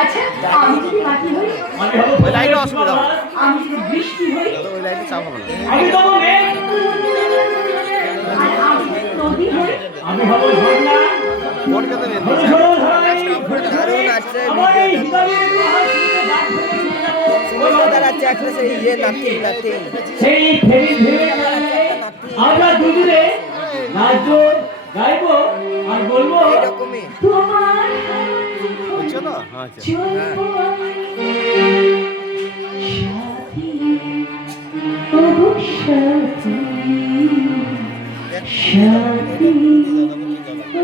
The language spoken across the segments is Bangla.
আচ্ছা আমি যদি মাটি হই ওই লাইনে অসুবিধা হবে, আমি যদি বৃষ্টি হই ওই লাইনে চাপ হবে না। আমি হব মেঘ, আর আমি যদি নদী হই আমি হব ঝর্ণা। বটগাতে মেন ঝড় ঝড় ধারায় দারুণ আছে আমার এই হৃদয়ের পাহাড় থেকে ডাক ধরে নিয়ে যাবো। দাঁড়াচ্ছে একটা সেই ইয়ে নাথিং সেই ফেরি ভেবে আমরা দুজনে নাচবো, গাইবো আর বলবো এরকমই তোমার বুঝছো তো? আচ্ছা চলবো সাথী ওগো সাথী সাথী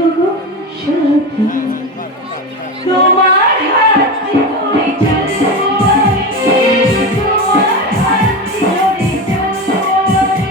ওগো সাথী তোমার হাত ধরে চলবো তোমার হাত ধরে চলবো সাথী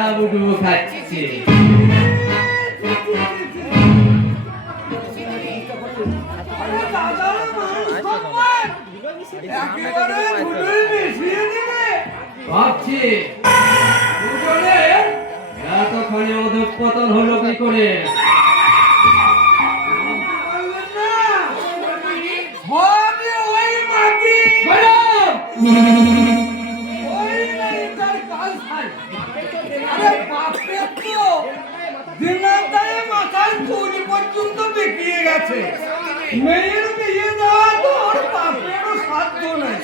হাবুডুবু খাচ্ছি। ভাবছি এতক্ষণে অধঃপতন হলো কি করে? মেয়ের বিয়ে দেওয়া তো ওর বাপেরও সাধ্য নাই,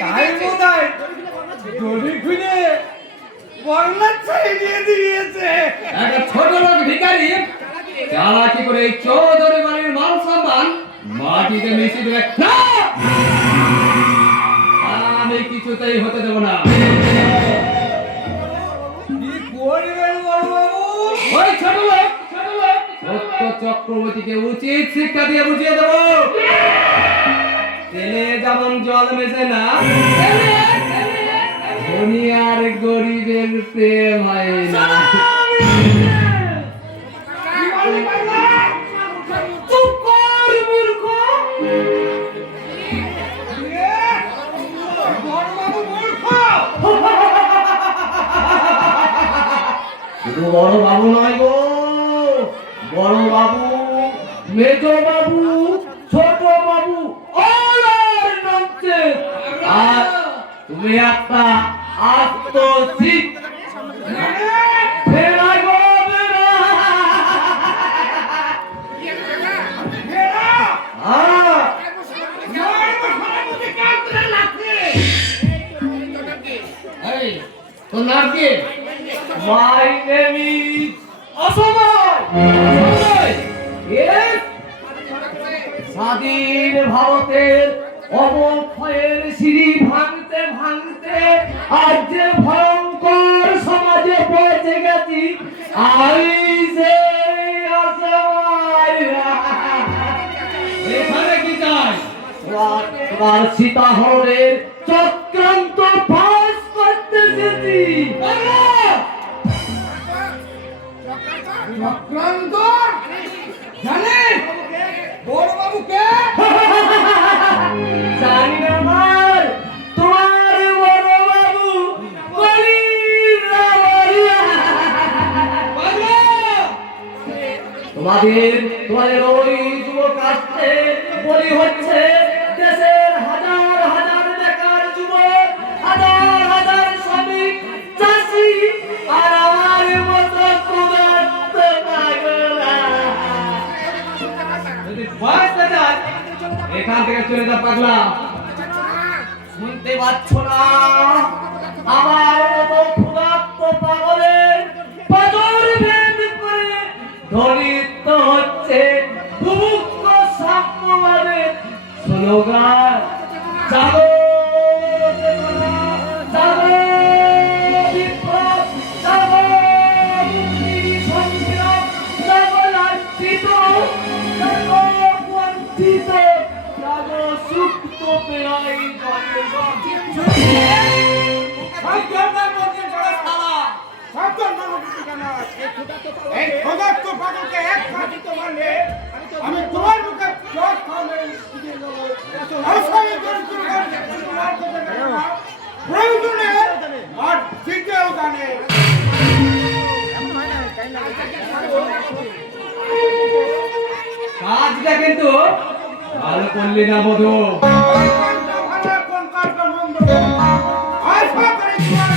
তাই বোধহয় দড়ি খুলে বর্ণার ছাইড়িয়ে দিয়েছে। একটা ছোট লোক ভিখারি চালাকি করে এই চৌধুরী বাড়ির মান সম্মান মাটিতে মিশিয়ে দেবে না, আমি কিছুতেই হতে দেব না। কি করবেন বড়বাবু? ওই ছোট লোক সত্য চক্রবর্তীকে উচিত শিক্ষা দিয়ে বুঝিয়ে দেব, তেলে যেমন জল মেশে না ধনী আর গরিবের প্রেম হয় না। বড়বাবু মূর্খ। শুধু বড় বাবু নয় গো, বড় বাবু, মেজ বাবু, ছোট বাবু, অলার নামছে। আর তুমি একটা আত্মচিত বেড়া গো বেড়া। হ্যাঁ, এই তোর নাম কি? My name is অসময়। Yes? স্বাধীন ভারতের অবক্ষয়ের সিঁড়ি ভাঙতে ভাঙতে আজ যে ভয়ঙ্কর সমাজে পৌঁছে গেছি, আমি সেই অসময়। এখানে কি চাই? তোমার সীতাহরণের চক্রান্ত ফাঁস করতে এসেছি। চক্রান্ত জানেন বড়বাবু কে? জানি না আমার, তোমার বড় বাবু তোমাদের ওই যুবক আসছে বলি হচ্ছে দেশের হাজার হাজার বেকার যুবক, হাজার হাজার শ্রমিক, চাষি, আর আমার মতো ক্ষুধার্ত পাগলা। যদি বাঁচতে চাস এখান থেকে চলে যা পাগলা। শুনতে পাচ্ছ না আমার মতো ক্ষুধার্ত পাগলের পাগল ভেদ করে ধরিত হচ্ছে বুভুক্ষ সাম্যবাদের স্লোগান। জাগো চেতনা, জাগো বিপ্লব, জাগো মুক্তি সংগ্রাম, জাগো লাঞ্ছিত, জাগো বঞ্চিত, জাগো সুপ্ত পেয়াই জনগণ। এই ক্ষুধার্ত পাগলকে এক ফাঁকিতে মারলে আমি তোমার মুখে জল খাওয়ালে প্রয়োজনে আর জিতেও জানে। কাজটা কিন্তু ভালো করলি না বধু। কোন কাজটা মন্দ আশা করি তোমার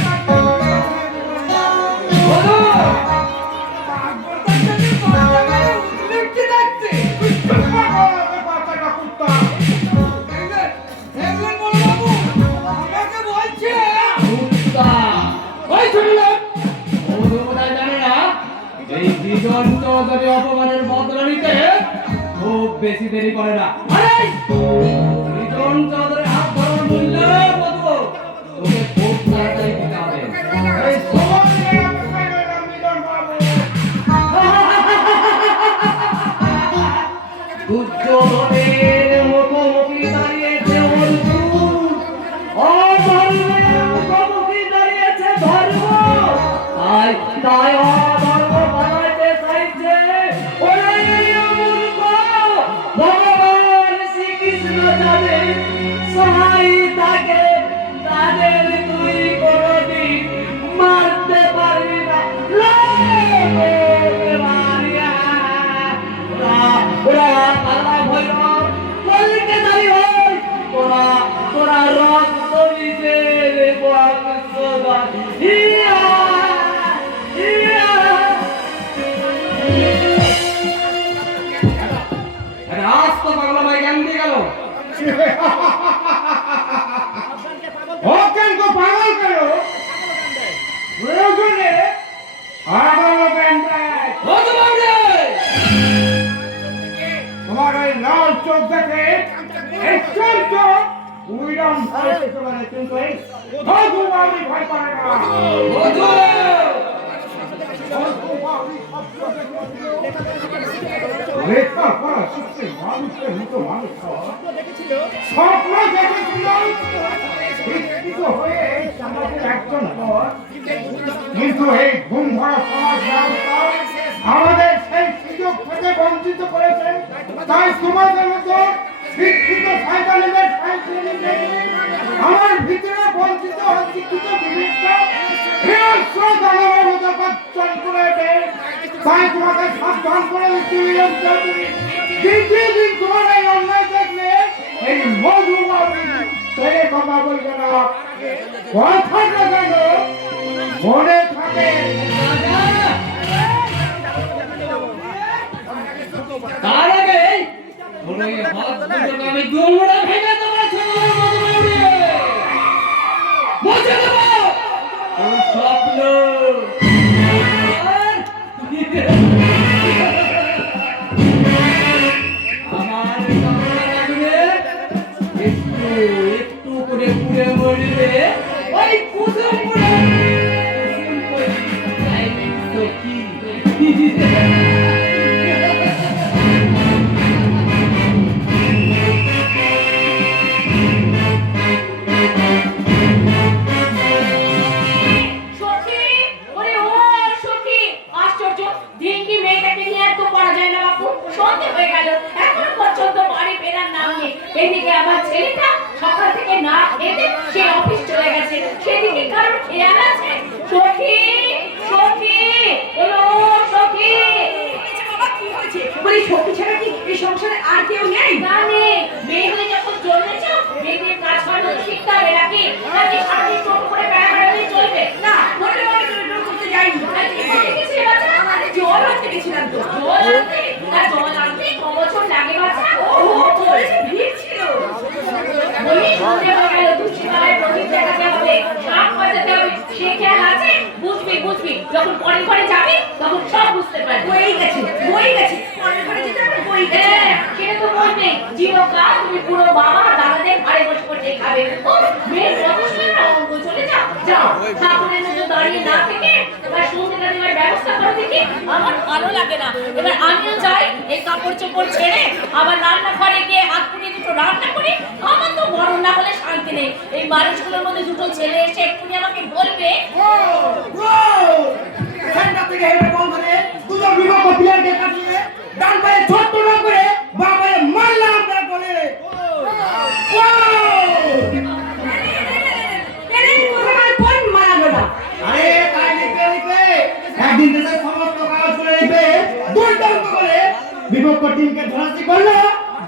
এই বিজন চৌধুরী অপমানের বদলা নিতে খুব বেশি দেরি করে না। বিজন চৌধুরীর হাত ধরার মূল্য বলবো তোকে খুব তাড়াতাড়ি দিতে হবে। দুর্যোধনের মুখোমুখি দাঁড়িয়েছে অর্জুন, অধর্মের মুখোমুখি দাঁড়িয়েছে ধর্ম। তাই অধর্ম পালাইতে চাইছে ওরে মূর্খ। ভগবান শ্রীকৃষ্ণ যাদের সহায় থাকে তাদের তুই কোনদিন মারতে পারবি না। তোরা রক্ত নিজের বংশধর। আজ তো বাংলা ভাই জ্ঞান দিয়ে গেল। কেন পাগল কেন প্রয়োজনে তোমার ওই লাল চোখ দেখে ভয় করে না। লেখাপড়া শিখতে মানুষের মতো মানুষ স্বপ্ন দেখেছিল শিক্ষিত হয়ে এই সমাজের একজন পর, কিন্তু এই ঘুম ধরা সমাজ ব্যবস্থা আমাদের সেই সুযোগ থেকে বঞ্চিত করেছে। তাই তোমাদের মতো শিক্ষিত সাইকেলের প্রমাণ করে দিচ্ছি বিজন চৌধুরী। দ্বিতীয় দিন তোমার এই অন্যায় দেখলে এই মধুবাবু ছেড়ে কথা বলবে না। কথাটা যেন মনে থাকে। তার আগে তোর এই হাত দুটোকে আমি দুমড়ে ভেঙে দেবো ছোটদের মতো উড়িয়ে। মুছে দেবো তোর স্বপ্ন। আমার স্বপ্ন লাগবে একটু একটু করে পুড়ে মরবে ওই কুসুম পুড়ে কুসুম কই টাইমিং তো কি সখী, ওরে ও সখী, আশ্চর্য, ঢেঙ্গি মেয়েটাকে নিয়ে আর তো পারা যায় না বাপু। সন্ধে হয়ে গেল, এখনো পর্যন্ত বাড়ি ফেরার নাম নেই। এদিকে আমার ছেলেটা সকাল থেকে না খেতে সে অফিস চলে গেছে। সেদিকে কারোর খেয়াল আছে? সখী, সখী, ওরে ও সখী। বাবা কি হয়েছে? বলি সখী ছাড়া কি এই সংসারে আর কেউ নেই? না নেই। মেয়ে হয়ে যখন জন্মেছ, মেয়েদের কাজ করানো শিখতে হবে নাকি? নাকি সারাদিন টোটো করে বেড়াবেড়ি চলবে? না, মোটে মোটে করে টোটো করতে যাইনি। নাকি কোথায় গেছিলে বাচ্চা? আরে জল আনতে গেছিলাম তো। জল আনতে? না জল আনতে ক বছর লাগে বাচ্চা? ও বলেছে ভিড় ছিল। বলি সন্ধে হয়ে গেল, দুশ্চিন্তায় প্রদীপ দেখাতে হবে, শাক বাজাতে হবে। সে খেয়াল আছে? বুঝবি বুঝবি, যখন পরের ঘরে যাবি তখন সব বুঝতে পারবি। বই গেছে, বই গেছে। পরের ঘরে যেতে হবে, বই গেছে। সেটা তো বলবে জিরোকা, তুমি পুরো বাবা দাদাদের ঘরে বসে বসে খাবে। ও মেয়ের কত সুন্দর অঙ্ক, চলে যাও যাও। ঠাকুরের মতো দাঁড়িয়ে না থেকে এবার সন্ধ্যেটা দেওয়ার ব্যবস্থা করে দেখি। আমার ভালো লাগে না। এবার আমিও যাই, এই কাপড় চোপড় ছেড়ে আবার রান্নাঘরে গিয়ে হাত পুড়িয়ে দুটো রান্না করি। আমার তো মরণ না হলে শান্তি নেই। এই মানুষগুলোর মধ্যে দুটো ছেলে এসে এক্ষুনি আমাকে বলবে ঠান্ডা থেকে হেঁটে বল ধরে দুটো বিবাহ বিয়ারকে কাটিয়ে ডান পায়ে ছোট্ট না করে বাঁ পায়ে মারলাম তার বলে। আরে তাই লিখবে লিখবে একদিন দেশের সমস্ত কাগজ করে লিখবে দুর্দান্ত করে বিপক্ষ টিমকে ধরাশি করলো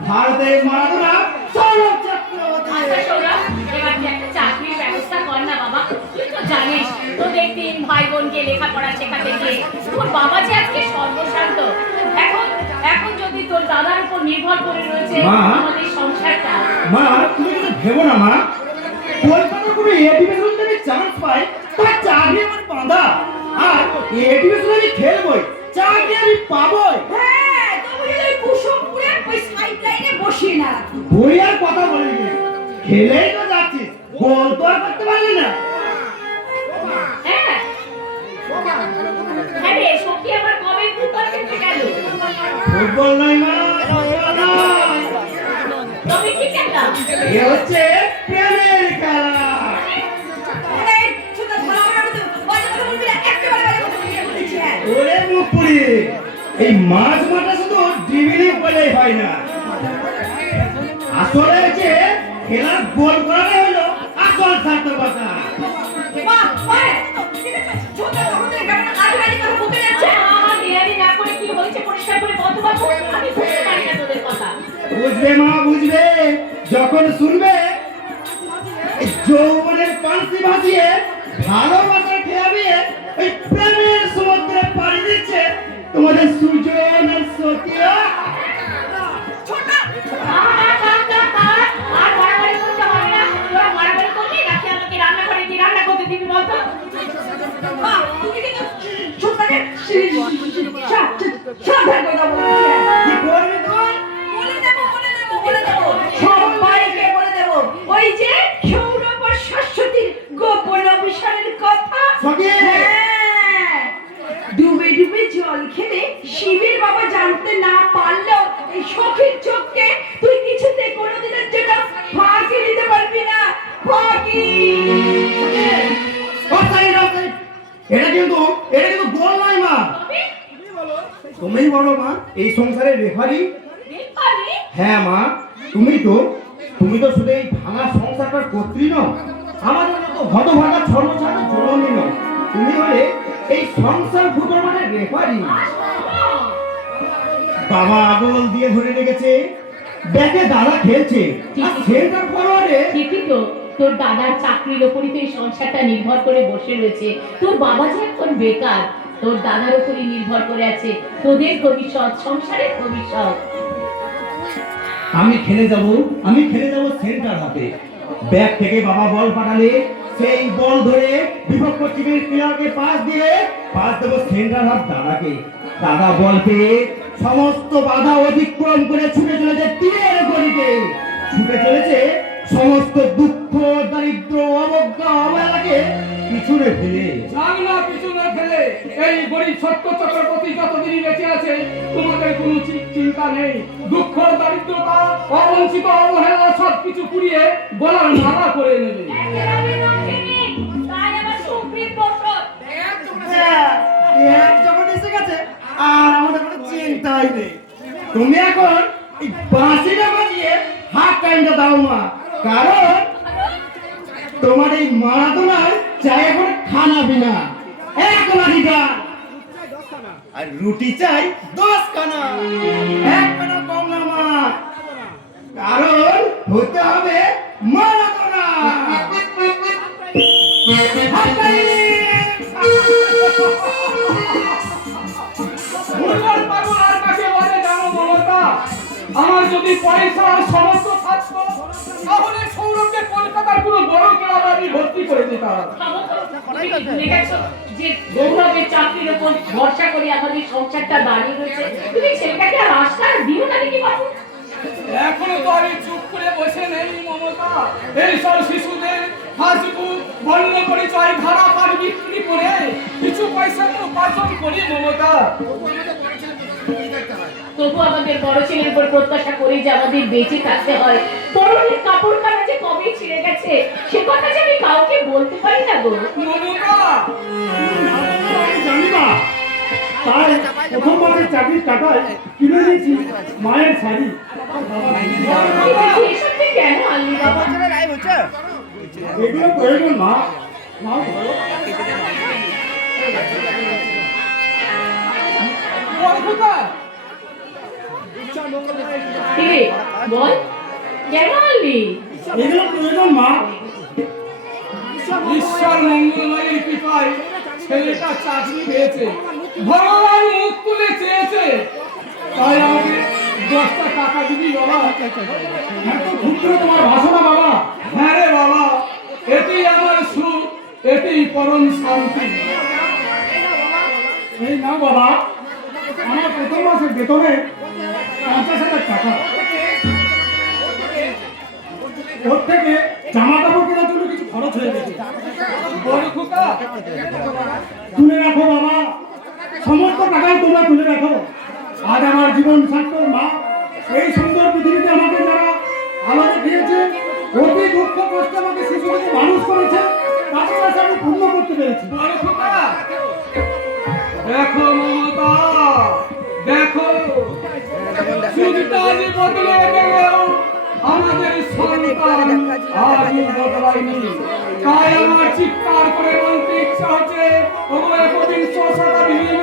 ভারতের মারাদোনা সৌরভ চক্রবর্তী। আচ্ছা সৌরভ, এবার তুই একটা চাকরির ব্যবস্থা কর না বাবা। তুই তো জানিস তোদের তিন ভাই বোনকে লেখাপড়া শেখাতে গিয়ে তোর বাবা যে আজকে সর্বশান্ত। এখন এখন যদি তোর দাদার উপর নির্ভর করে রয়েছে মা, আমাদের সংসারটা। মা তুমি কিছু ভেবো না মা, কলকাতার কোনো এ ডিভিশন থেকে চান্স পাই তার চাকরি আমার বাঁধা, আর এ ডিভিশনে আমি খেলবই, চাকরি আমি পাবই। হ্যাঁ, তুমি ওই কুসুমপুরে ওই সাইড লাইনে বসিয়ে না। বই আর কথা বলিনি, খেলেই তো যাচ্ছিস, গোল তো আর করতে পারলি না। হ্যাঁ হ্যাঁ রে, সখী আবার কবে ফুটবল খেলতে গেল? ফুটবল নয় মা, ফুটবল নয়, তবে কি খেলতা? এ হচ্ছে প্রেমের খেলা। ওরে মুখপুরি, এই মাছ মাটা শুধু ড্রিবলিং বলেই হয় না, আসলে হচ্ছে খেলার গোল করাটাই হলো আসল সার্থকতা। বুঝবে মা বুঝবে, যখন শুনবে এই যৌবনের পান্তি ভাসিয়ে ভালোবাসার খেয়াবিয়ে এই প্রেমের সমুদ্রে পাড়ি দিচ্ছে তোমাদের সুজন আর সতিয়া। কি করবি তুই? সবাইকে বলে দেব ওই যে সৌরভ আর শাশ্বতীর গোপন অভিসারের কথা। সখী! হ্যাঁ, ডুবে ডুবে জল খেলে শিবের বাবা জানতে না পারলেও এই সখীর চোখকে তুই কিছুতে কোনোদিনের জন্য ফাঁকি দিতে পারবি না। ফাঁকি। এটা কিন্তু গোল নয় মা, তুমি বলো মা এই সংসারের রেফারি। রেফারি? হ্যাঁ মা, তুমি তো শুধু এই ভাঙা সংসারটার কর্ত্রী নও, আমাদের মতো হতভাগা ছন্নছাড়া জননী নও, তুমি হলে এই সংসার ফুটবল মাঠের রেফারি। বাবা আগুন দিয়ে ধরে রেখেছে, ব্যাগে দাদা খেলছে, আর সেন্টার ফরওয়ার্ডে ঠিকই তো, তোর দাদার চাকরির ওপরই তো এই সংসারটা নির্ভর করে বসে রয়েছে। তোর বাবা যে এখন বেকার, তোর দাদার উপরই নির্ভর করে আছে তোদের ভবিষ্যৎ, সংসারের ভবিষ্যৎ। আমি খেলে যাব সেন্টার হাতে। ব্যাগ থেকে বাবা বল পাঠালে সেই বল ধরে বিপক্ষ টিমের প্লেয়ারকে পাস দেবো সেন্টার হাত দাদাকে। দাদা বল পেয়ে সমস্ত বাধা অতিক্রম করে ছুটে চলেছে তীরের গলিতে, ছুটে চলেছে সমস্ত দুঃখ, দারিদ্র, অবজ্ঞা, অবহেলাকে পিছনে ফেলে। জানলা পিছনে ফেলে এই গরিব সত্য চক্রবর্তী যতদিনই বেঁচে আছে তোমাদের কোনো চিন্তা নেই। দুঃখ, দারিদ্রতা, অবঞ্চিত, অবহেলা সবকিছু পুড়িয়ে গলার মালা করে নেবে। তাই আমার সুপ্রিম কোর্ট যখন এসে গেছে আর আমাদের কোনো চিন্তাই নেই। তুমি এখন এই বাঁশিটা বাজিয়ে হাফ টাইমটা দাও মা, কারণ তোমার এই মারাদোনায় চাই এখন খানা বিনা এক লাঠিটা, আর রুটি চাই 10 খানা, এক খানা কম না মা, কারণ হতে হবে মারাদোনা। Half time. ভুলবার পাগল আর কাকে বলে জানো মমতা? আমার যদি পয়সা আর সমস্ত থাকতো তাহলে সৌরভকে কলকাতার কোনো বড় ক্লাবে আমি ভর্তি করে দিতাম। ভুলে গেছো যে গৌরবের চাকরির উপর ভরসা করে আমাদের সংসারটা দাঁড়িয়ে রয়েছে? তুমি ছেলেটাকে আর আশা দিও না নাকি বাবু? এখনো তো আমি চুপ করে বসে নেই মমতা। এই সব শিশুদের ফাঁসবুক, বর্ণ পরিচয়, ভাড়া পাট বিক্রি করে কিছু পয়সা তো উপার্জন করি মমতা। তবু আমাদের বড় ছেলের উপর প্রত্যাশা করি যে আমাদের বেঁচে থাকতে হয়। পরনের কাপড় খানা যে কবে ছিঁড়ে গেছে সে কথা যে আমি কাউকে বলতে পারি না গো মমতা জানি না, তাই প্রথম মাসের চাকরির টাকায় কিনে নিয়েছি মায়ের শাড়ি। এসব তুই কেন আনলি বাবা? এগুলো প্রয়োজন মা, মা ধরো। বরখুদা, কে বল কেন আনলি? এগুলো প্রয়োজন মা। ঈশ্বর মঙ্গলময়ের কৃপায় ছেলেটা চাকরি পেয়েছে, ভগবান মুখ তুলে চেয়েছে, তাই আমাকে 10টা টাকা দিবি বাবা। এত ক্ষুদ্র তোমার বাসনা বাবা। হ্যাঁ রে বাবা, এতেই আমার সুখ, এতেই পরম শান্তি। এই নাও বাবা, আমার প্রথম মাসের বেতনে 50,000 টাকা। ওর থেকে জামা কাপড় কেনার জন্য কিছু খরচ হয়ে গেছে। বরখুদা, তুলে রাখো বাবা, সমস্ত টাকাই তোমরা তুলে রাখো। আজ আমার জীবন সার্থক মা। এই সুন্দর পৃথিবীতে আমাকে যারা আলো দেখিয়েছে, অতি দুঃখ কষ্ট আমাকে শিশু থেকে মানুষ করেছে, তাদের কাছে আমি পূর্ণ করতে পেরেছি। বরখুদা, দেখো মমতা, দেখো যুগটা যে বদলে গেলেও আমাদের সন্তান আজও বদলায়নি। তাই আমার চিৎকার করে বলতে ইচ্ছা হচ্ছে, ওগো একবিংশ শতাব্দীর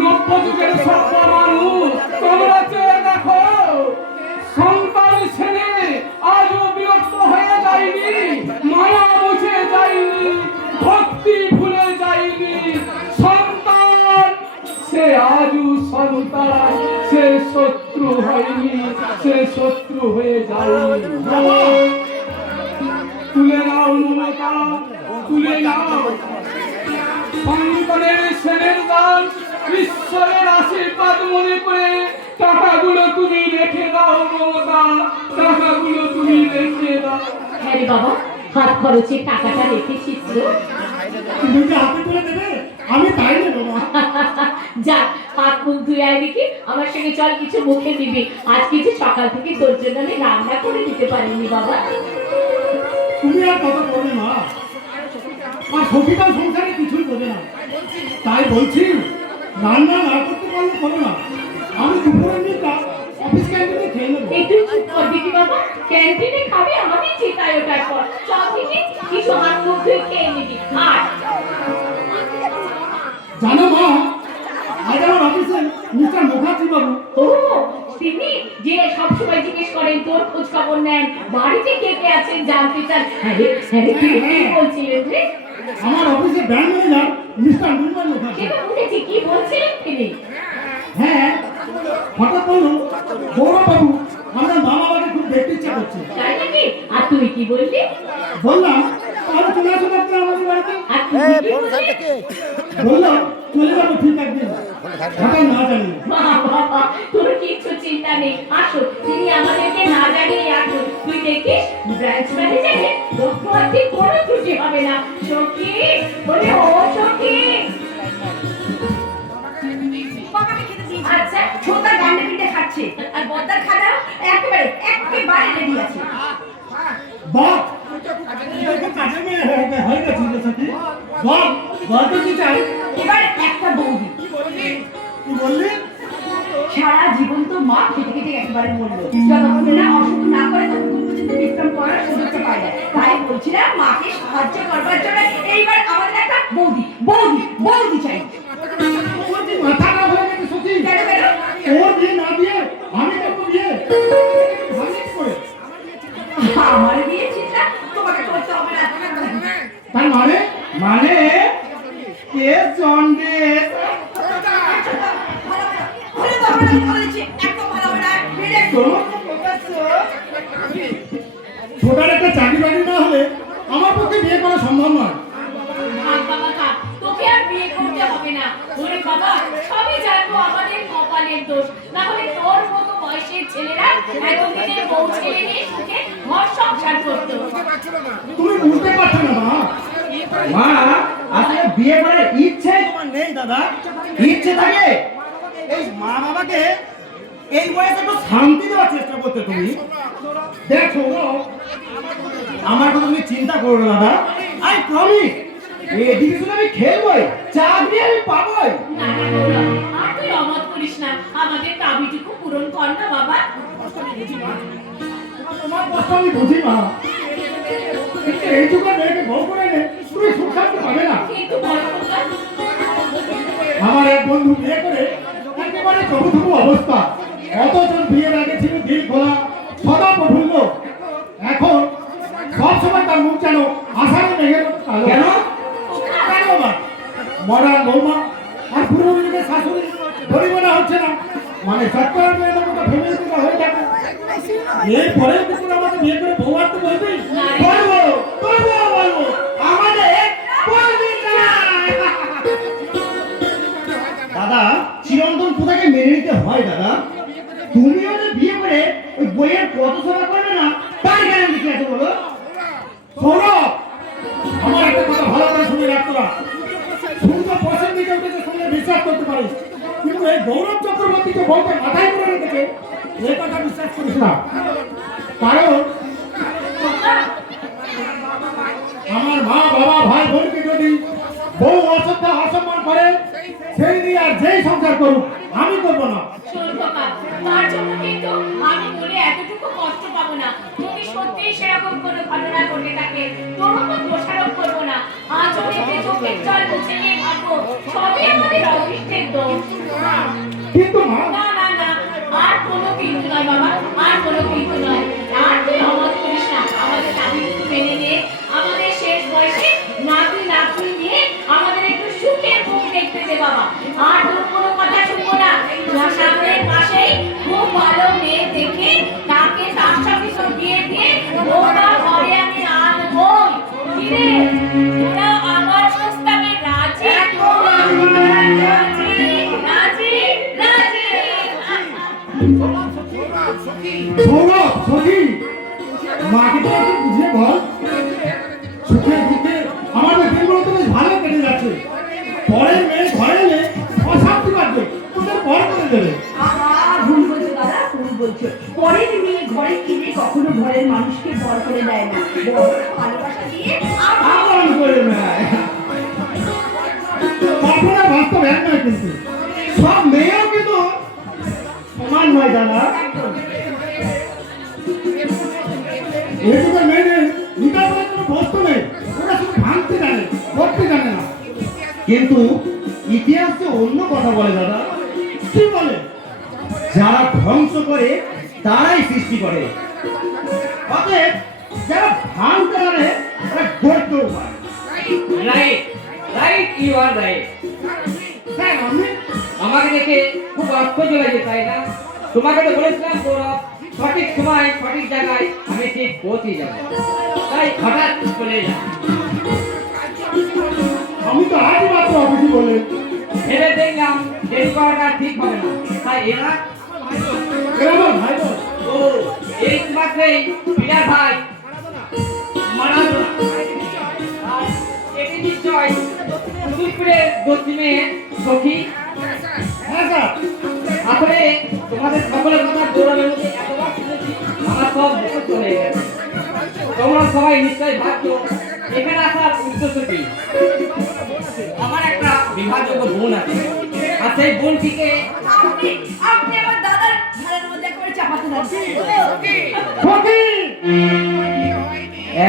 নব্য যুগের সভ্য মানুষ, তোমরা চেয়ে দেখো, সন্তান ছেলে আজও বিরক্ত হয়ে যায়নি, মায়া মুছে যায়নি, ভক্তি ভুলে যায়নি। সন্তান সে আজও সন্তান, সে শত্রু হয়নি, সে শত্রু হয়ে যায়নি। তুলে নাও মমতা, তুলে নাও সন্তানের সেনের দান, ঈশ্বরের আশীর্বাদ মনে করে টাকাগুলো তুমি রেখে দাও মমতা, টাকাগুলো তুমি রেখে দাও। হ্যাঁ রে বাবা, হাত খরচের টাকাটা রেখেছিস তো? তুমি কি হাতে তুলে দেবে? আমি তাই নেবো মা। যা হাত মুখ ধুয়ে আয় দেখি, আমার সঙ্গে চল কিছু মুখে দিবি। আজ কিছু সকাল থেকে তোর জন্য আমি রান্না করে দিতে পারিনি বাবা। তুমি আর কত করবে মা? আর সখীটা সংসারে কিছুই করবে না, তাই বলছি রান্না না করতে পারলে করো না। আমি দুপুরের দিকটা অফিস ক্যান্টিনে খেয়ে নেবো। এই তুই চুপ কর দেখি বাবা, ক্যান্টিনে খাবি আমি চিন্তায় ওঠার পর চল দেখি কিছু হাত মুখ ধুয়ে খেয়ে নিবি। আর জানো মা, আজ আমার অফিসে মিস্টার মুখার্জি বাবু ও তোর খোঁজ খবর নেন, বাড়িতে কে কে আছেন জানতে চান। হ্যাঁ রে, কি বলছিলেন রে? আমার অফিসে ব্যাংক ম্যানেজার মিস্টার নির্মল মুখার্জি। সেটা শুনেছি, কি বলছিলেন তিনি? হ্যাঁ, হঠাৎ বলল গৌরবাবু আমরা মামা বাড়ি খুব দেখতে ইচ্ছা করছে। তাই নাকি? আর তুই কি বললি? বললাম তাহলে চলে আসুন আপনি আমাদের বাড়িতে। আর তুই কি বললি? বললাম চলে যাবো ঠিক একদিন, হঠাৎ না জানি। বাবা, তোর কিচ্ছু চিন্তা নেই, আসো, তিনি আমাদেরকে না জানিয়ে আসুন। তুই দেখিস ব্রাঞ্চ ম্যানেজারে দক্ষিণ কোনো ত্রুটি হবে না। সখী, বলে ও সখী। আচ্ছা, ছোটটা গান্ডে পিঠে খাচ্ছে আর বদ্দার খানা একেবারে রেডি আছে। বাহ, এটা কাজে মেয়ে হয়ে গেছে রে সখী। বাহ, বলতে কি চাই? এবার একটা বৌদি কি বললি? সারা জীবন তো মা খেতে খেতে একেবারে মরলো, যতক্ষণ না অসুখ না করে ততক্ষণ পর্যন্ত বিশ্রাম করার সুযোগটা পায় না। তাই বলছিলাম মাকে সাহায্য করবার জন্য এইবার আমাদের একটা বৌদি চাই। ওর যে মাথাটা হয়ে গেছে সখী। কেন কেন? ওর বিয়ে না দিয়ে আমি করবো বিয়ে। ভালো করে। আমার বিয়ে চিন্তা তোমাকে করতে হবে না। তার মানে মানে কে জন্ডিস? ছোটার একটা চাকরি বাকরি না হলে আমার পক্ষে বিয়ে করা সম্ভব নয়। তোকে আর বিয়ে করতে হবে না। ওরে বাবা, সবই জানবো আমাদের কপালের দোষ। না হলে তোর মতো বয়সের ছেলেরা এতদিনে বউ ছেলে নিয়ে সুখে ঘর সংসার করতো। তুমি বুঝতে পারছো না মা, আসলে বিয়ে করার ইচ্ছে তোমার নেই দাদা। ইচ্ছে থাকে, এই মা বাবাকে এই বয়সে একটু শান্তি দেওয়ার চেষ্টা করতে তুমি। দেখো আমার কথা তুমি চিন্তা করো না দাদা। আই প্রমিস এদিকে শুধু আমি খেলবই, চাকরি আমি পাবই। না না গৌরব, আর তুই অমত করিস না। আমাদের দাবিটুকু পূরণ কর না বাবা। তোমার কষ্ট আমি বুঝি মা, কিন্তু এইটুকু মেয়েকে বউ করে নে তুমি সুখ শান্তি পাবে না। কিন্তু বড় কথা, আমার এক বন্ধু বিয়ে করে একেবারে চবুথবু অবস্থা। অথচ বিয়ের আগে ছিল দিল খোলা, সদা প্রফুল্ল। এখন সব সময় তার মুখ যেন আষাঢ়ে মেঘের মতো কালো। কেন? কেন মা? মডার্ন বৌমা আর পূর্ব যুগের শাশুড়ি পরিমাণে হচ্ছে না, মানে সরকার মেয়েদের মতো ফ্যামিলি থেকে হয়ে যাবে। এরপরে কিন্তু আমাদের বিয়ে করে বউ আনতে বলবি? বলবো বলবো বলবো, আমাদের বলবি না। দাদা চিরন্তন প্রথাকে মেনে নিতে হয় দাদা। তুমিও যে বিয়ে করে ওই বইয়ের কত সেবা করবে না তার গ্যারান্টি কি আছে বলো? শোনো, আমার একটা কথা ভালো করে শুনে রাখতো না। শুধু তো পছন্দ দিকে উঠেছে শুনে বিশ্বাস করতে পারিস, কিন্তু এই গৌরব চক্রবর্তীকে বলতে মাথায় করে রেখেছে এই কথা বিশ্বাস করিস না। কারণ আমার মা বাবা ভাই বোনকে যদি বউ অশ্রদ্ধা অসম্মান করে সেই দিয়ে আর যেই সংসার করুক আমি করবো না। শোন বাবা, তার জন্য কিন্তু আমি বলে এতটুকু কষ্ট পাবো না। যদি সত্যি সেরকম কোনো ঘটনা ঘটে থাকে, তোর তো দোষারোপ করবো না। আজ ওকে চোখের জল মুছে নিয়ে ভাববো সবই আমাদের অদৃষ্টের দোষ। কিন্তু মা, না না না, আর কোনো কিন্তু নয় বাবা, আর কোনো কিন্তু নয়। আর তুই অমত করিস না, আমাদের দাবিটুকু মেনে নে। আমাদের শেষ বয়সে নাতি নাতনি নিয়ে আমাদের একটু সুখের মুখ দেখতে দে বাবা। আর তোর কোনো কথা শুনবো না। সামনের পাশেই খুব ভালো মেয়ে দেখে তাকে তার সাথে তোর বিয়ে দিয়ে ওটা ঘরে আমি আনবই। কিরে, তোরা আমার প্রস্তাবে রাজি? রাজি রাজি রাজি। সৌরভ সখী, মাকে তো একটু বুঝিয়ে বল। সুখে দুঃখে আমাদের দিনগুলো তো বেশ ভালো কেটে যাচ্ছে। পরের মেয়ে ঘরে এলে অশান্তি বাঁধবে, তোদের পর করে দেবে। ভুল বলছো দাদা, ভুল বলছো। পরের মেয়ে ঘরে কিনে কখনো ঘরের মানুষকে বর করে দেয় না, বড় ভালোবাসা দিয়ে আবার করে নেয়। কখনো বাস্তব এক নয়, কিন্তু সব মেয়েও কিন্তু সমান নয় দাদা। এইটুকু মেয়েদের নিতে বলে কোনো বস্তু নেই, ওরা শুধু ভাঙতে জানে, করতে জানে না। কিন্তু ইতিহাস তো অন্য কথা বলে দাদা। কি বলে? যারা ধ্বংস করে তারাই সৃষ্টি করে। অতএব যারা ভাঙতে পারে তারা গড়তেও পারে। Right right, you are right. হ্যাঁ আমি আমাকে দেখে খুব আশ্চর্য লাগে, তাই না? তোমাকে তো বলেছিলাম গৌরব, সঠিক সময় সঠিক জায়গায় আমি ঠিক পৌঁছে যাবো, তাই হঠাৎ চলে এলাম। আমি তো আজই মাত্র অফিসে বললেন। ভেবে দেখলাম দেরি করাটা ঠিক হবে না, তাই এরা এরা আমার ভাই বোন। ও এই মাত্রই বিরাট ভাই মারাদোনা। আর এটি নিশ্চয় পুতুলপুরের দক্ষিণে সখী। হ্যাঁ স্যার। আসলে তোমাদের সকলের কথা গৌরবের মধ্যে এতবার শুনেছি, আমার সব মুখস্থ হয়ে গেছে। তোমরা সবাই নিশ্চয়ই ভাবছো এখানে আসার উদ্দেশ্য কি। আমার একটা বিবাহযোগ্য বোন আছে, আর সেই বোনটিকে আপনি আপনি আমার দাদার ঘরের মধ্যে একেবারে চাপাতে যাচ্ছেন। সখী,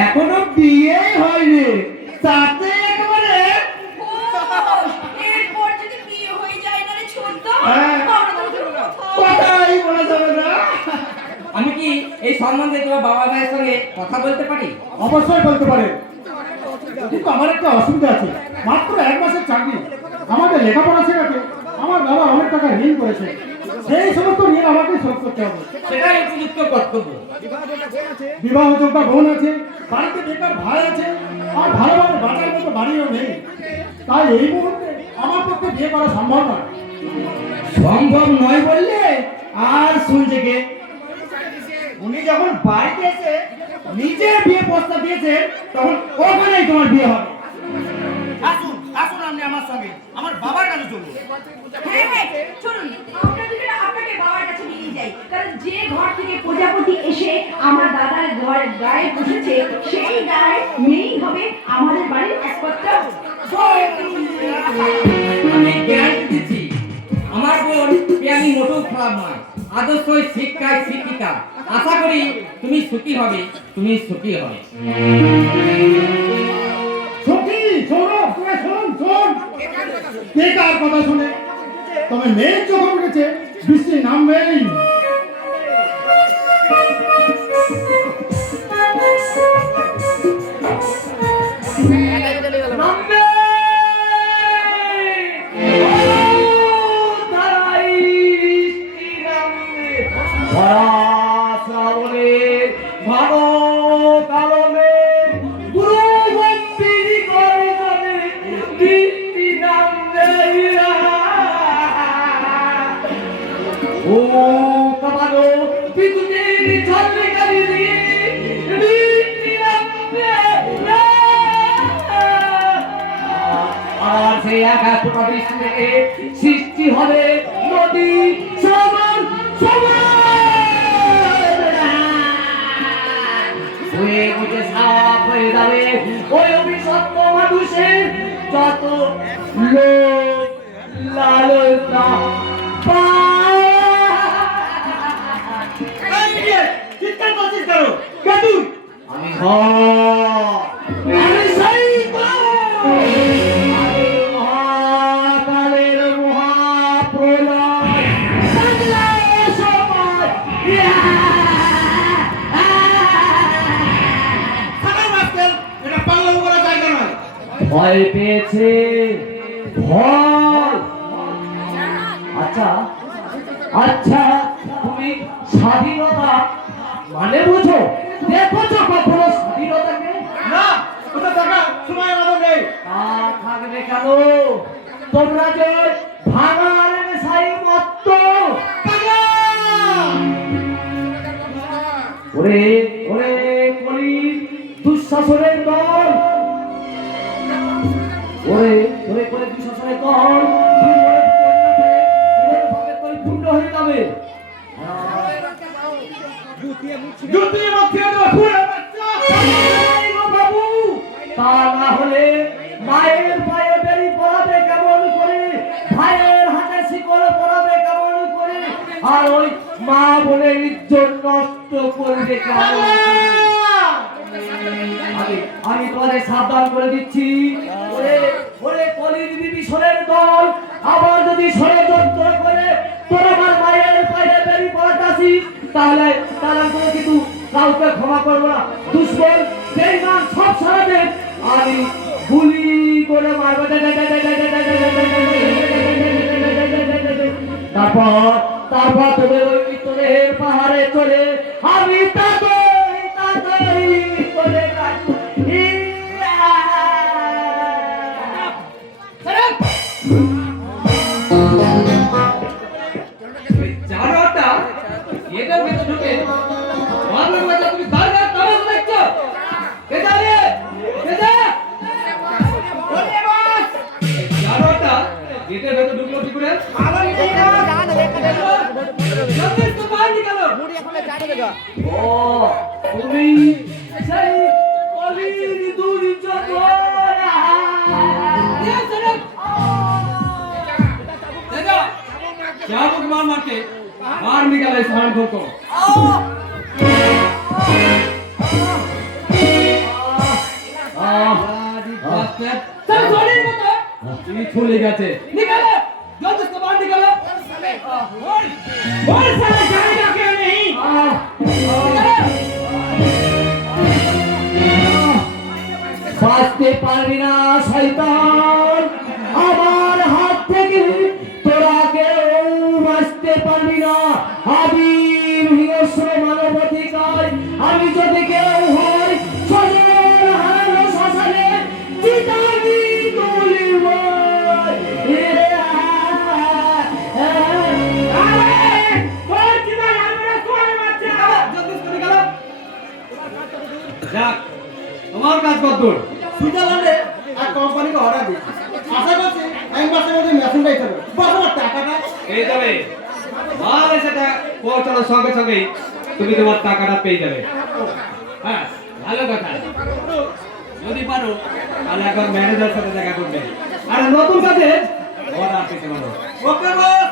এখনো বিয়ে হয়নি, তাতে একেবারে এরপর যদি বিয়ে হয়ে যায় না রে ছোট, হ্যাঁ। আমরা তো কোথাও কথাই বলা যাবে না। আমি কি এই সম্বন্ধে তোমার বাবা ভাইয়ের সঙ্গে কথা বলতে পারি? অবশ্যই বলতে পারে, কিন্তু আমার একটা অসুবিধা আছে। মাত্র 1 মাসের চাকরি, আমাদের লেখাপড়া শেখাতে আমার বাবা অনেক টাকা ঋণ করেছে, সেই সমস্ত ঋণ আমাকে শোধ করতে হবে। সেটাই উপযুক্ত কর্তব্য। বিবাহযোগ্য বোন আছে, বাড়িতে বেকার ভাই আছে, আর ভালোভাবে বাঁচার মতো বাড়িও নেই। তাই এই মুহূর্তে আমার পক্ষে বিয়ে করা সম্ভব নয়। সম্ভব নয় বললে আর শুনছে কে? উনি যখন বাড়িতে এসে নিজে বিয়ে প্রস্তাব দিয়েছে, তখন ওখানেই তোমার বিয়ে হবে। আসুন আসুন, আপনি আমার সঙ্গে আমার বাবার কাছে চলুন। হ্যাঁ হ্যাঁ চলুন, আমরা দুজনে আপনাকে বাবার কাছে নিয়ে যাই। কারণ যে ঘর থেকে প্রজাপতি এসে আমার দাদার গায়ে বসেছে, সেই গায়ে মেয়েই হবে আমাদের বাড়ির একমাত্র বউ। আমি গ্যারান্টি দিচ্ছি আমার বোন আমি মোটেও খারাপ নয়, আদর্শই শিক্ষায় শিক্ষিকা। আশা করি তুমি সুখী হবে, তুমি সুখী হবে। সখী, সৌরভ, তোরা শোন শোন, কে কার কথা শুনে? তবে মেঘ যখন উঠেছে বৃষ্টি নামবেই। নামবে! ও ধারাই বৃষ্টি নামবে। ভরা শ্রাবণের ঘন কালো মেঘ, গুরু গম্ভীর গর্জনে বৃষ্টি নামবে। ও কামানো বিদ্যুতের ঝলকানি দিয়ে বৃষ্টি নামবে। আর সেই আকাশ ফোটা বৃষ্টি থেকে সৃষ্টি হবে নদী, সাগর, হয়ে উঠে সাপ হয়ে যাবে ওই অভিশপ্ত মানুষের যত লোক লালসা চিৎকার করছিস কেন? কে তুই? আমি আমি সেই মহাকালের মহাপ্রলয় বাংলার সময়। সাদা মাস্টার, এটা পাগলামো করার জায়গা নয়। ভয় পেয়েছে, ভয়। আচ্ছা আচ্ছা, তুমি স্বাধীনতা মানে বুঝো? দেখোছো কখনো স্বাধীনতাকে? না, ওটা দেখা সময় আমাদের নেই। তা থাকবে কেন? তোমরা যে ভাঙার নেশায় মত্ত। ওরে ওরে কলি দুঃশাসনের দল, ওরে ওরে করে দুঃশাসনের দল পূর্ণ হয়ে যাবে। জুতিয়ে মুখে দেবো ফুলের বাচ্চা। এই গো বাবু, তা না হলে মায়ের পায়ে বেরি পড়াবে কেমন করে, ভাইয়ের হাতে শিকল পড়াবে কেমন করে, আর ওই মা বোনের ইজ্জত নষ্ট করবে কেমন করে? আমি তোমাদের সাবধান করে দিচ্ছি, ওরে ওরে কলির বিভীষণের দল, আবার যদি ষড়যন্ত্র করে তোর আমার মায়ের পায়ে বেরি পড়াতে আসিস, তাহলে তাহলে কোনো কিন্তু কাউকে ক্ষমা করবো না। দুশ্মন বেঈমান সব সারাবে আমি গুলি করে মারবো। তারপর তোদের ওই মৃতদেহের পাহাড়ে চলে আমি তাড়াতাড়ি করে কাটবো। জানোয়ারটা এটার ভেতর ঢুকে মারবার বাচ্চা তুমি দাঁড়িয়ে তামাশা দেখছো? এটা রে এটা বলে বস জানোয়ারটা গেটের ভেতর ঢুকলো কি করে? আমার জলদি তো বাইরে নিকালো। ও তুমি সেই অলির দুই জানোয়ার। দেখো যাবো মার মারতে मार निकाला इस हाथ को चल छोड़ी मत ये छोले गए निकालो जल्दी से बाहर निकालो बोल साला जाएगा क्या नहीं বাঁচতে পারবি না শয়তান আমার হাত থেকে তোরা কেউ বাঁচতে পারবি না আবির হিংস্র মানবাধিকার আমি যদি কেউ হয় সজল হারানো শ্মশানে চিতামি তুলিব তোমার কাজ কতদূর সুইজারল্যান্ডে এক কোম্পানিকে অর্ডার দিয়েছি আশা করছি এক মাসের মধ্যে মেশিনটা এসে যাবে বস আমার টাকাটা পেয়ে যাবে আর সেটা পৌঁছানোর সঙ্গে সঙ্গেই তুমি তোমার টাকাটা পেয়ে যাবে হ্যাঁ ভালো কথা যদি পারো তাহলে একবার ম্যানেজার সাথে দেখা করবে আর নতুন কাজে অর্ডার পেতে পারো ওকে বস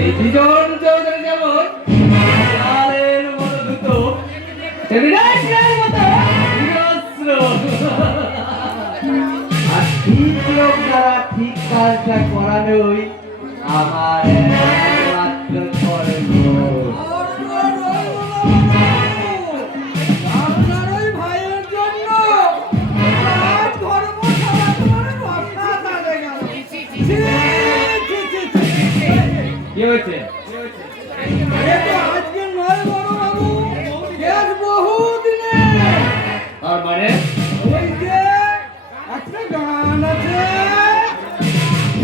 এই দুজন চৌধুরী যেমন লালের মতো দুটো তেমনি রাজের মতো হিংস্র। আর ঠিক লোক যারা ঠিক কাজটা করানোই আমার একমাত্র কর্ম। আপনার ওই ভাইয়ের জন্য রাত ধর্ম সারা তোমার ভরসা চলে গেল। ছি, ছি, ছি, ছি, ছি। কি হয়েছে এ তো আজকে নয় বড় বাবু, এর বহু দিনে। আর মানে ওই যে একটা গান আছে,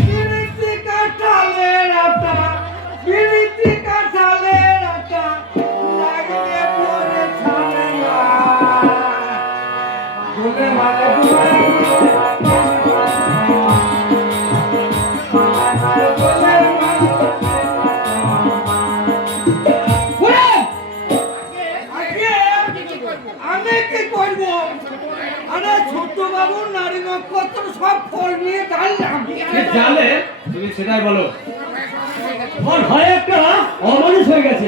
বিরিতি কাঁঠালের আটা, বিরিতি কাঁঠালের আটা, লাগবে পরে ছানে না। বলে মানে আমি কি করবো? আরে ছোট বাবুর নারী নক্ষত্র সব ফল নিয়ে ঢাললাম। কি জানলে তুমি সেটাই বলো। ওর ভয়ে একটা অমানুষ হয়ে গেছে।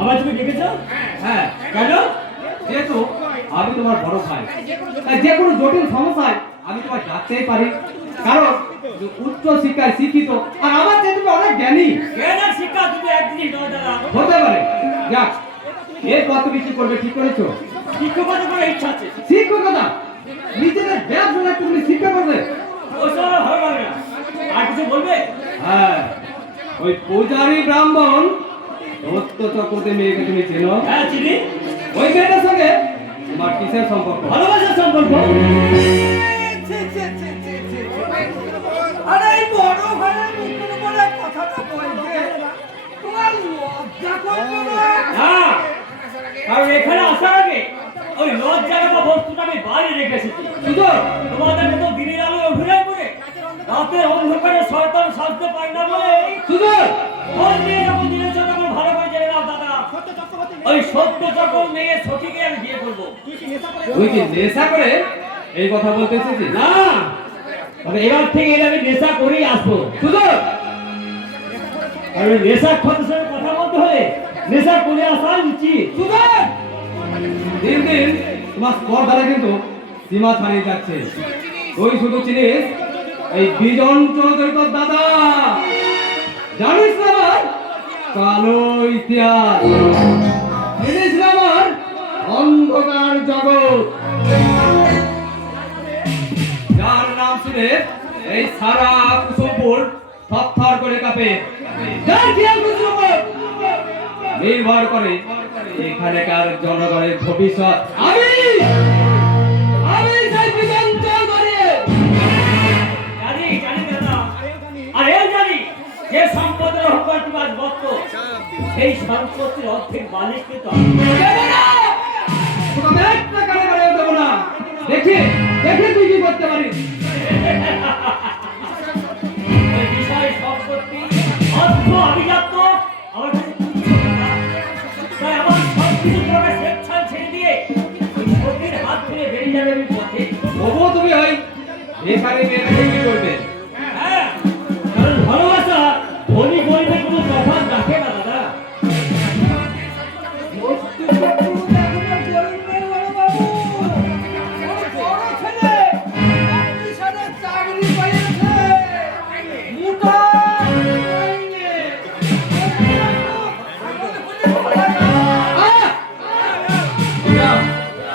আবার তুমি দেখেছো? হ্যাঁ কেন? যেহেতু আমি তোমার বড় ভাই তাই যে কোনো জটিল সমস্যায় আমি তোমার ডাকতেই পারি কারণ উচ্চ শিক্ষায় শিক্ষিত আর আমার যে তুমি অনেক জ্ঞানী জ্ঞানের শিক্ষা তুমি একদিনই দাও দাদা। হতে পারে যাক এরপর তুমি কি করবে ঠিক করেছো? শিক্ষকতা করার ইচ্ছা আছে। শিক্ষকতা নিজেদের ব্যবসা তুমি শিক্ষা করবে ওসব ভালো লাগে না। আর কিছু বলবে? হ্যাঁ ওই পূজারী ব্রাহ্মণ দত্ত চক্রবর্তী মেয়েকে তুমি চেনো? হ্যাঁ চিনি। ওই মেয়েটার সঙ্গে তোমার কিসের সম্পর্ক? ভালোবাসার সম্পর্ক। আরে এই বড় ভাইয়ের মুখের উপরে কথাটা বলছে তোমার লজ্জা করবে না? হ্যাঁ কারণ এখানে আসার আগে ওই লজ্জার বস্তুটা আমি বাইরে রেখে এসেছি। শুধু তোমাদের মতো দিনের আলো অভিনয় করে রাতের অন্ধকারে শয়তান সাজতে পারে না বলে শুধু ফোন নিয়ে যখন দিনের জন্য ভালো করে জেনে নাও দাদা, ওই সত্য যখন মেয়ে সঠিকে আমি বিয়ে করবো। তুই কি নেশা করে এই কথা বলতে এসেছিস? না তবে এবার থেকে এটা আমি নেশা করেই আসবো। শুধু আর ওই নেশার ক্ষতের সঙ্গে কথা বলতে হলে নেশা করে আসা উচিত। শুধু দিন দিন তোমার স্পর্ধাটা কিন্তু সীমা ছাড়িয়ে যাচ্ছে। তুই শুধু চিনিস এই বিজন চৌধুরী তোর দাদা জানিস না আমার কালো ইতিহাস, জানিস না আমার অন্ধকার জগৎ, যার নাম শুনে এই সারা কুসুমপুর থরথর করে কাঁপে, যার খেয়াল কুসুমপুর নির্ভর করে এখানকার জনগণের ভবিষ্যৎ। আমি সেই বিধানচল করে জানি জানি দাদা, আর এও জানি যে সম্পদের অহংকার তোমার বক্ত, সেই সম্পত্তির অর্ধেক মালিক কিন্তু আমি। তোকে একটা কানে করে দেবো না, দেখি দেখি তুই কি করতে পারিস। এই বিষয় সম্পত্তি অর্থ আভিজাত্য আমার কাছে তুচ্ছ না। তাই আমার সব কিছু তোমাকে স্বেচ্ছায় ছেড়ে দিয়ে ওই সতীর হাত ধরে বেরিয়ে যাবে আমি পথে। তবুও তুমি ওই এখানে মেয়েটাকে কি করবে? হ্যাঁ, কারণ ভালোবাসা ধনী গরিবের কোনো তফাৎ রাখে না দাদা।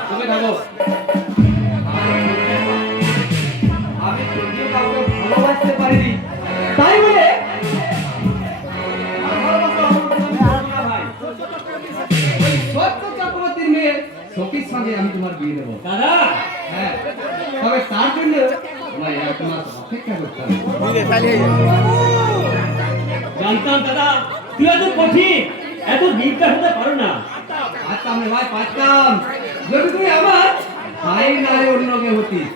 তুমি থাকো, আমি যদিও কাউকে ভালোবাসতে পারিনি, তাই বলে আমার ভালোবাসা ভাই ওই সত্য চক্রবর্তীর মেয়ে সখীর সঙ্গে আমি তোমার বিয়ে দেবো। দাদা, হ্যাঁ, তবে তার জন্য তোমার 1 মাস অপেক্ষা করতে হবে। জানতাম দাদা তুই এত কঠিন, এত বিদ্যা হতে পারো না। পারতাম রে ভাই, পারতাম, যদি তুই আমার ভাই নয় অন্য কেউ হতিস।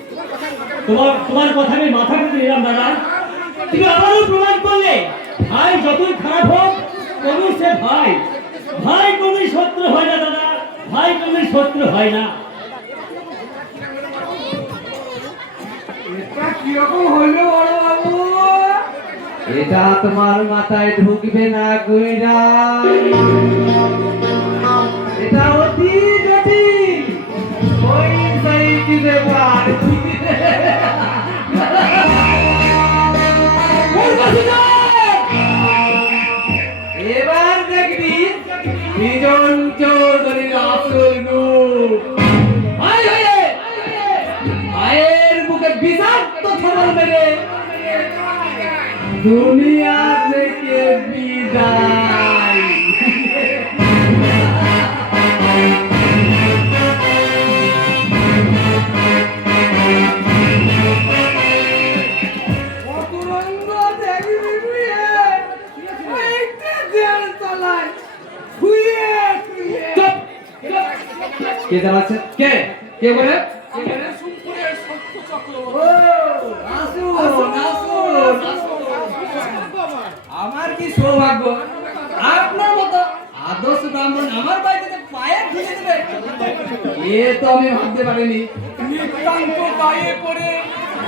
তোমার কথা আমি মাথা পেতে নিলাম দাদা। তুমি আবারও প্রমাণ করলে ভাই যতই খারাপ হোক তবু সে ভাই। ভাই কোনই শত্রু হয় না দাদা, ভাই কোনই শত্রু হয় না। এটা কিরকম হইলো বড় বাবু? এটা তোমার মাথায় ঢুকবে না কইরা, এটা অতি জটিল, ওই সাইডে ব্যাপার। এবার দেখবি বিজন চৌধুরীর আসল রূপ। আয় হয়ে মায়ের বুকে বিষাক্ত ছবল মেরে দুনিয়া থেকে বিদায়। চুপ! কে চালাচ্ছে? কে কে বলে? আমার কি সৌভাগ্য, আপনার মতো আদর্শ ব্রাহ্মণ আমার বাড়িতে পায়ে ধুয়ে দেবে, এ তো আমি ভাবতে পারিনি। নিতান্ত দায়ে পড়ে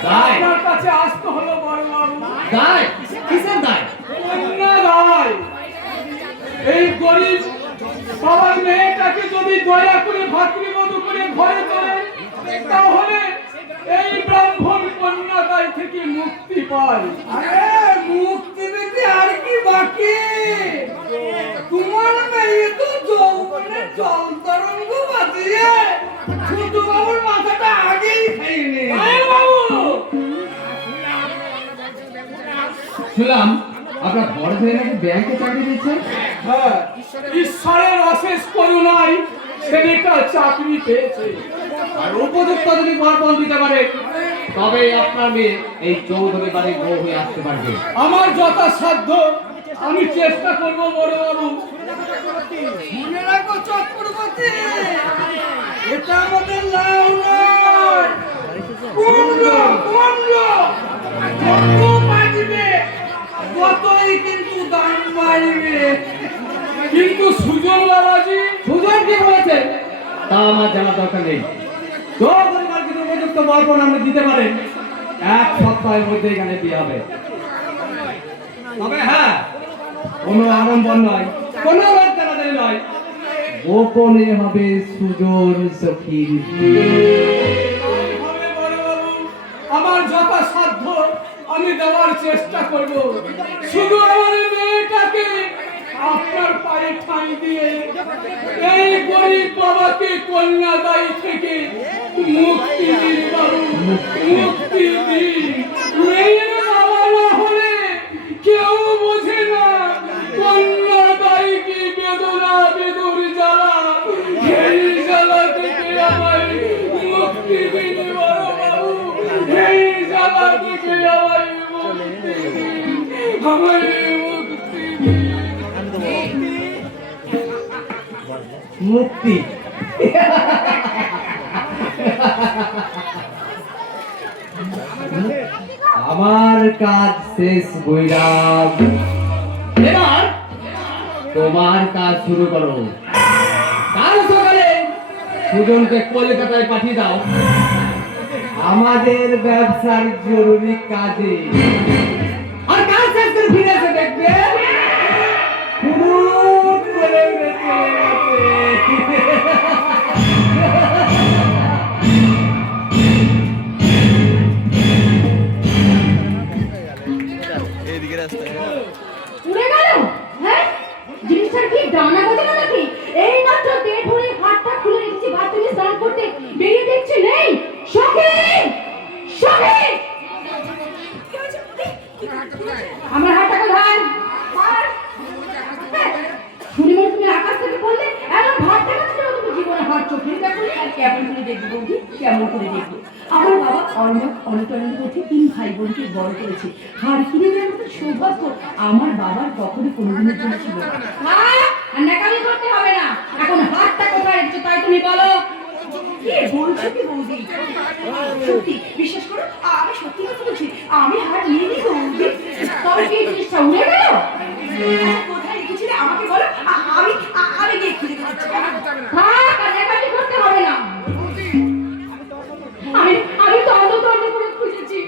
দায়? আপনার কাছে আসতে হলো বড় বাবু। দায়? কিসের দায়? কন্যা দায়। এই গরিব বাবার মেয়েটাকে যদি দয়া করে ভাতৃবধূ করে ঘরে তোলে, তাহলে এই ব্রাহ্মণ কন্যা দায় থেকে মুক্তি পায়। মুক্তি পেতে আর কি বাকি? তোমার মেয়ে তো যৌবনের জল তরঙ্গ বাজিয়ে ছোট বাবুর মাথাটা আগেই খাইনি। বাবু, শুনলাম আপনার বড় ভাই নাকি ব্যাংকে চাকরি দিচ্ছেন। হ্যাঁ, ঈশ্বরের অশেষ করুণায় ছেলেটা চাকরি পেয়েছে। আর উপযুক্ত যদি বরপণ দিতে পারে তবে আপনার মেয়ে এই চৌধুরী বাড়ির বউ হয়ে আসতে পারবে। আমার যথাসাধ্য আমি চেষ্টা করব বড় বাবু। মনে রাখো চক্রবর্তী, এটা আমাদের লাউ নয়, কুণ্ড কুণ্ড। যত বাজবে ততই কিন্তু দাম বাড়বে। কিন্তু সুজন বাবাজি, সুজন কি বলেছে তা আমার জানার দরকার নেই। চৌধুরী বাড়ির যদি উপযুক্ত বরপণ আপনি দিতে পারেন 1 সপ্তাহের মধ্যে এখানে বিয়ে হবে। তবে হ্যাঁ, কোনো আড়ম্বর নয়, কোনো লজ্জার নয়, গোপনে হবে সুজন সখীর বিয়ে। হবে বড় বাবু। আমার যথাসাধ্য আমি দেওয়ার চেষ্টা করব। শুধু আমার মেয়েটাকে আপনার পায়ে ঠাঁই দিয়ে এই গরিব বাবাকে কন্যাদায়ী থেকে মুক্তি দিন বাবু, মুক্তি দিন। মেয়ের বাবা না হলে কেউ বোঝে না কন্যাদায়ী কি বেদনা, বেদুর জ্বালা। এই জ্বালা থেকে আমায় মুক্তি দিন বড় বাবু, এই জ্বালা থেকে আমায় মুক্তি দিন, আমায় মুক্তি দিন। মুক্তি আমার কাজ শেষ বৈরাগ, এবার তোমার কাজ শুরু করো। কাল সকালে সুজনকে কলকাতায় পাঠিয়ে দাও আমাদের ব্যবসার জরুরি কাজে। আর কাজ শেষ করে ফিরে এসে দেখবে ফুরুত করে উড়ে চলে গেছে। উড়ে গেল? হ্যাঁ, জিনিসটার কি ডানা গজানো নাকি? এই মাত্র দেড় ভরি হাতটা খুলে রেখেছি বাথরুমে স্নান করতে, বেরিয়ে দেখছি নেই। সখী, সখী, আমার হাতটা কোথায়? হাত? শুনি মনে তুমি আকাশ থেকে বললে এমন ভাত দেখা ছিল তুমি জীবনে হাত চোখে দেখো। আর কেমন করে দেখবো বৌদি, কেমন করে দেখবো? আমার বাবা অনটন করতে 3 ভাই বোনকে বড় করেছে। হার কিনে দেওয়ার মতো সৌভাগ্য আমার বাবার কখনো কোনোদিনের জন্য ছিল না। নাকামি করতে হবে না, এখন হাতটা কোথায় রেখেছো তাই তুমি বলো। কি বলছো কি বৌদি? সত্যি বিশ্বাস করো, আমি সত্যি কথা বলছি, আমি হাত নিয়ে নিই বৌদি। তবে কি জিনিসটা উড়ে গেল? কোথায় রেখেছিলে আমাকে বলো, আমি গিয়ে খুঁজে দিচ্ছি। নাকামি করতে হবে না। আমি তো তন্ন করে খুঁজেছি,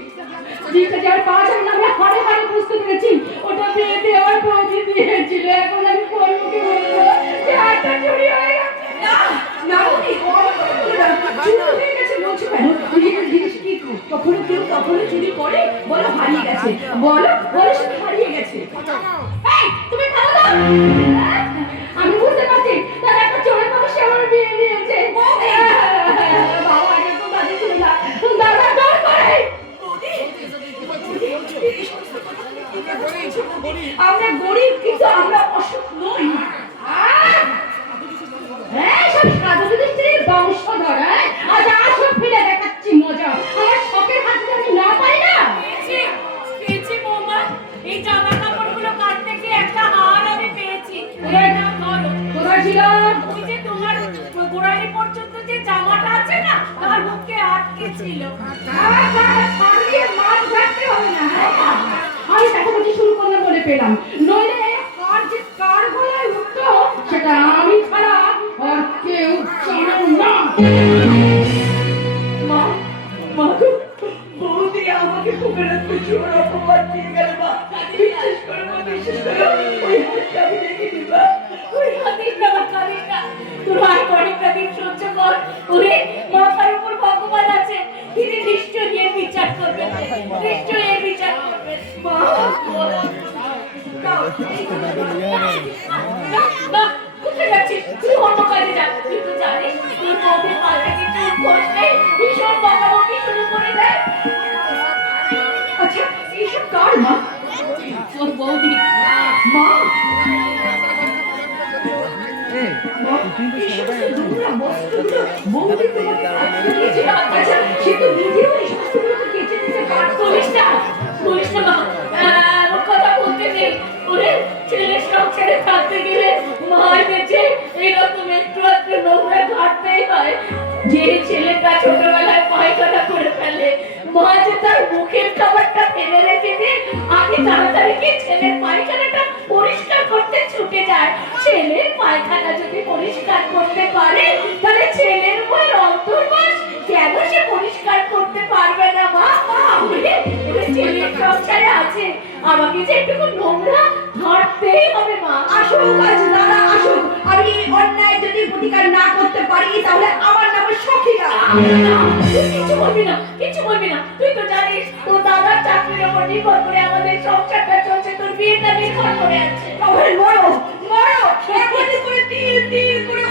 জিনিসটা যার পাওয়া যাবে না আমি হারে হারে বুঝতে পেরেছি ওটা পেয়ে দেওয়ার পৌঁছে দিয়েছিল। এখন আমি কোন মুখে বলবো যে হাতটা চুরি হয়ে গেছে? না না বৌদি, চুরি হয়ে গেছে বলছো কেন? নিজের জিনিস কি কখনো কেউ কখনো চুরি করে? বলো হারিয়ে গেছে, বলো বলো শুধু হারিয়ে গেছে। এই তুমি ভালো দাও, আমি বুঝতে পারছি তার একটা চোরের মতো সে আমার বিয়ে দিয়েছে। বাবা আগে তো বাড়ি চলে যা, দাদা দর করে। আমরা গরিব কিন্তু আমরা অসুখ নই। সব সাধু স্ত্রীর বংশধর। আজ আসো ফিরে দেখাচ্ছি মজা। আমার শখের হাতে আমি না পাই না। পেয়েছি বৌমা, এই জামা কাপড়গুলো কাটতে গিয়ে একটা হার আমি পেয়েছি। কোথায় ছিল? ওই যে তোমার গোড়ালি পর্যন্ত যে জামাটা আছে না, তার মুখে আটকে ছিল। আমি কাটাকুটি শুরু করলে বলে পেলাম, নইলে আর যে কার গলায় উঠতো সেটা আমি ছাড়া আর কেউ জানে না। মা, মা গো, বৌদি আমাকে খুবেরাতে চোর অপবাদ দিয়ে গেল। মা বিশ্বাস করো, মা বিশ্বাস করো, ওই হাতটা আমি দেখিনি। মা ওই হাতির না, কাঁদিস না, তোর আর কয়েকটা দিন সহ্য কর। ওরে মাথার উপর ভগবান আছে, তিনি নিশ্চয়ই এর বিচার করবেন, নিশ্চয়ই এর বিচার করবেন। মা কোথায় যাচ্ছিস? তুই অন্য কাজে যা। তুই তো জানিস তোর বউদের মাথা কিছু খোঁজ নেই, ভীষণ বকাবকি শুরু করে দেয়। আচ্ছা এইসব কার মা? তোর বৌদি। মা এই সমস্ত নোংরা বস্তুগুলো বৌদি তোমাকে কাটতে দিয়েছিল। আচ্ছা সে তো নিজেও এই সমস্তগুলোকে কেচে দিতে পারতো। বলিস না মা, এমন কথা বলতে নেই। ওরে ছেলের সংসারে থাকতে গেলে মার কাছে এরকম একটু একটু নোংরা ঘাটতেই হয়। যে ছেলেটা ছোটবেলায় পায়খানা করে ফেলে, মা যে তার মুখের খাবারটা ফেলে রেখে দিয়ে আগে তাড়াতাড়ি কি ছেলের পায়খানাটা পরিষ্কার করতে ছুটে যায়। ছেলের পায়খানা যদি পরিষ্কার করতে পারে, তাহলে ছেলের বই অন্তর্বাস কেন সে পরিষ্কার করতে পারবে না? মা ছেলের সংসারে আছে, আমাকে যে একটু নোংরা ধরতেই হবে। মা আসুক, আজ দাদা আসুক, আমি অন্যায় যদি প্রতিকার না করতে পারি তাহলে আমার নাম সখী না। কিছু বলবি না, কিছু বলবি না। তুই তো জানিস তোর দাদার চাকরি তোর উপর নির্ভর করে আমাদের সংসারটা চলছে, তোর বিয়েটা নির্ভর করে আছে। তাহলে মরো মরো এমনি করে তিল তিল করে